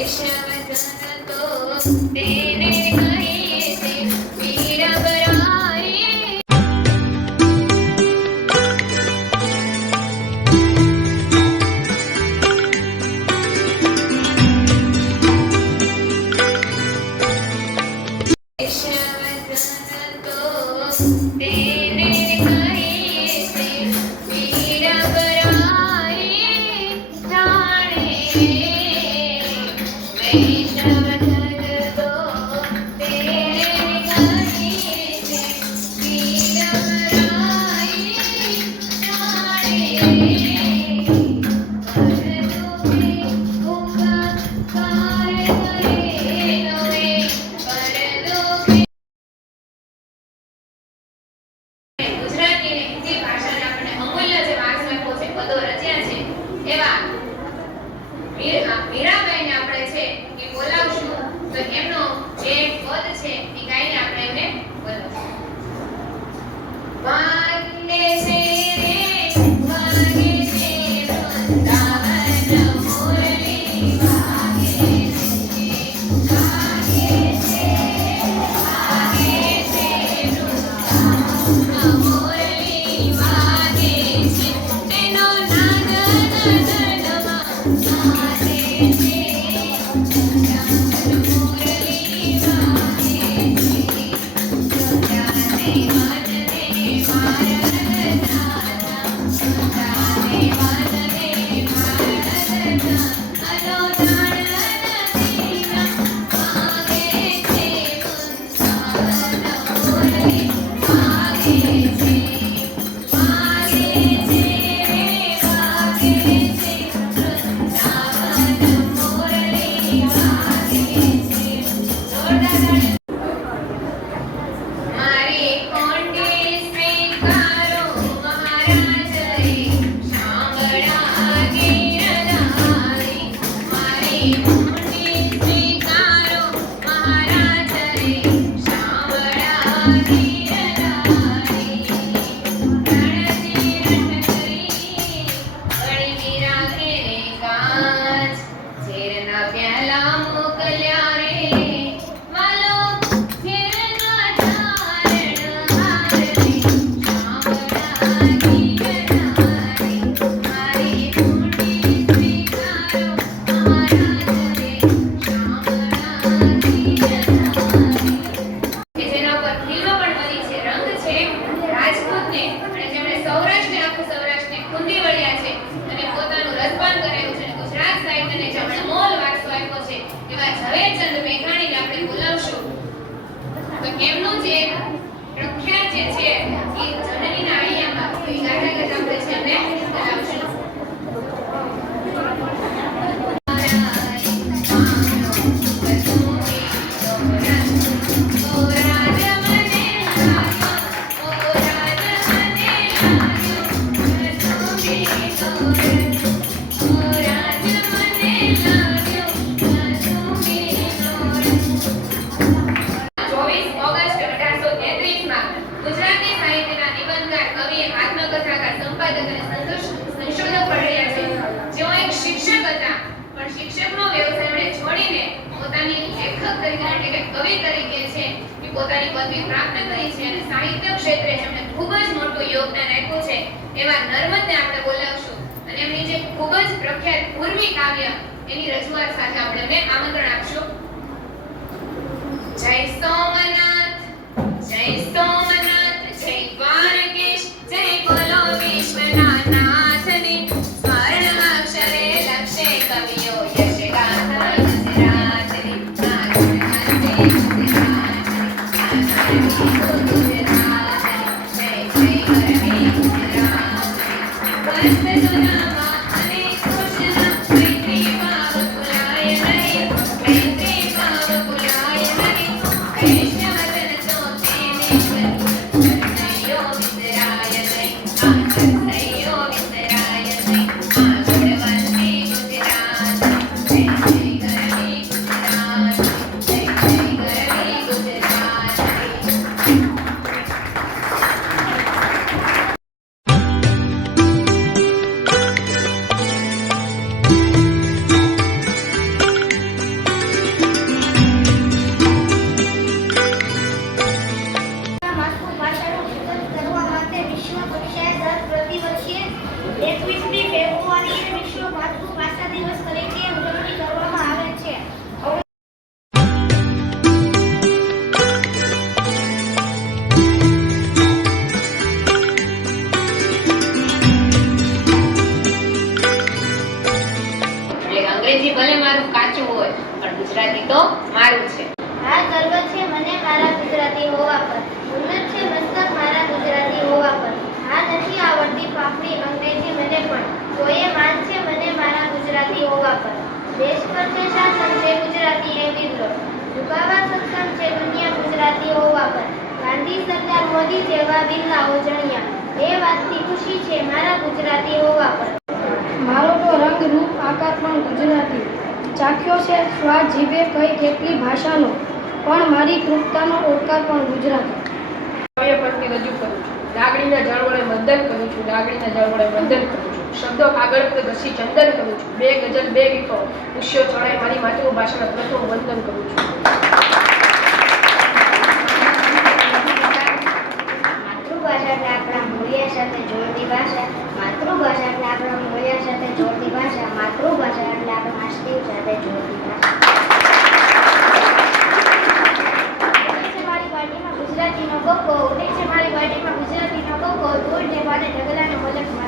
Krishna Vasanto એવા મીરાબાઈને આપણે છે એ બોલાવશું. તો એમનો જે પદ છે એ ગાઈને આપણે એમને બોલાવશું. movie. જેમણે મોલ વારસો છે એવા ઝવેરચંદ મેઘાણીને આપણે બોલાવશું તો એમનું છે પ્રખ્યાત જે છે એ જનની નાળિયામાં ગાતા ગાતા આપણે છે એમને કરાવશું પદવી પ્રાપ્ત કરી છે અને સાહિત્ય ક્ષેત્રે જેમણે ખૂબ જ મોટું યોગદાન આપ્યું છે. એવા નર્મદને આપણે બોલાવશું. અને એમની જે ખૂબ જ પ્રખ્યાત પૂર્વી કાવ્ય, એની રજૂઆત સાથે આપણે એમને આમંત્રણ આપશું. જય સોમનાથ જય સોમનાથ મારું છે. આ ગર્વ છે મને મારા ગુજરાતી હોવા પર. ઉન્નત છે મસ્તક મારા ગુજરાતી હોવા પર. આ નથી આવડતી ફાફડી અંગ્રેજી મને પણ. તોય માન છે મને મારા ગુજરાતી હોવા પર. દેશ પર છે શાસન છે ગુજરાતી એ વિદ્રો ઝુકાવા સક્ષમ છે દુનિયા ગુજરાતી હોવા પર. ગાંધી સરદાર મોદી જેવા બિરલાઓ જણ્યા એ વાતની ખુશી છે મારા ગુજરાતી હોવા પર. મારો તો રંગ રૂપ આકાર પણ ગુજરાતી. ચાખ્યો છે સ્વાદ જીભે કઈ કેટલી ભાષાનો, પણ મારી તૃપ્તાનો ઓડકાર પણ ગુજરાતી. કાવ્ય પરથી રજૂ કરું છું. લાગણીના જળ વડે વંદન કરું છું, લાગણીના જળ વડે વંદન કરું છું. શબ્દો કાગળ પર ઘસી ચંદન કરું છું. બે ગઝલ, બે ગીતો પુષ્યો ચડાય મારી માતૃભાષાના પ્રથમ વંદન કરું છું માતૃભાષા એટલે આપણા મૂળિયા સાથે જોડતી ભાષા માતૃભાષા એટલે આપણા મૂળિયા સાથે જોડતી ભાષા માતૃભાષા એટલે આપણા અસ્તિત્વ સાથે જોડતી ભાષા ઉડે છે મારી વાડીમાં ગુજરાતીનો કોકો ઉડે છે મારી વાડીમાં ગુજરાતીનો કોકો દૂર ને પાડે ઢગલાનો મલક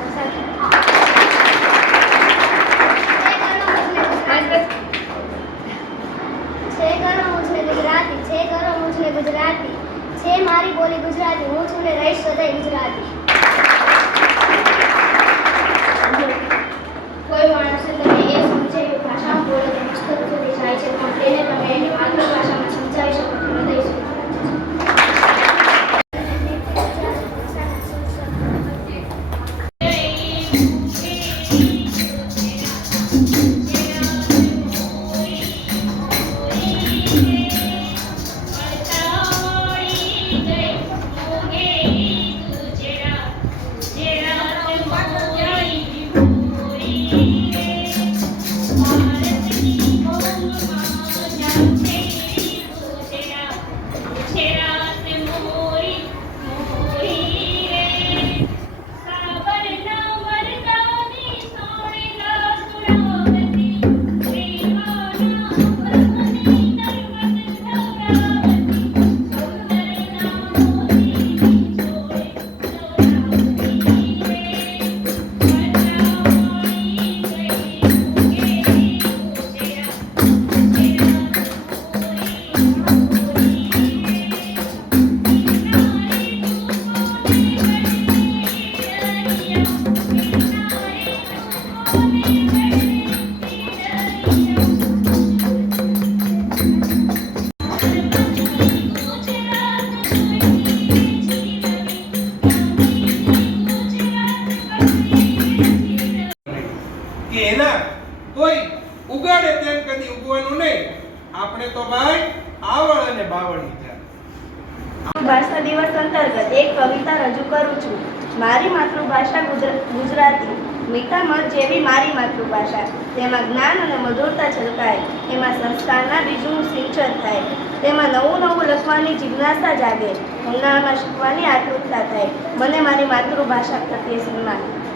મારી માતૃભાષા ગુજરા- ગુજરાતી, મીઠા મધ જેવી મારી માતૃભાષા. તેમાં જ્ઞાન અને મધુરતા છલકાય. એમાં સંસ્કારના બીજું સિંચન થાય. તેમાં નવું નવું લખવાની જિજ્ઞાસા જાગે. ઉનાળામાં શીખવાની આતુરતા થાય. મને મારી માતૃભાષા પ્રત્યે સન્માન.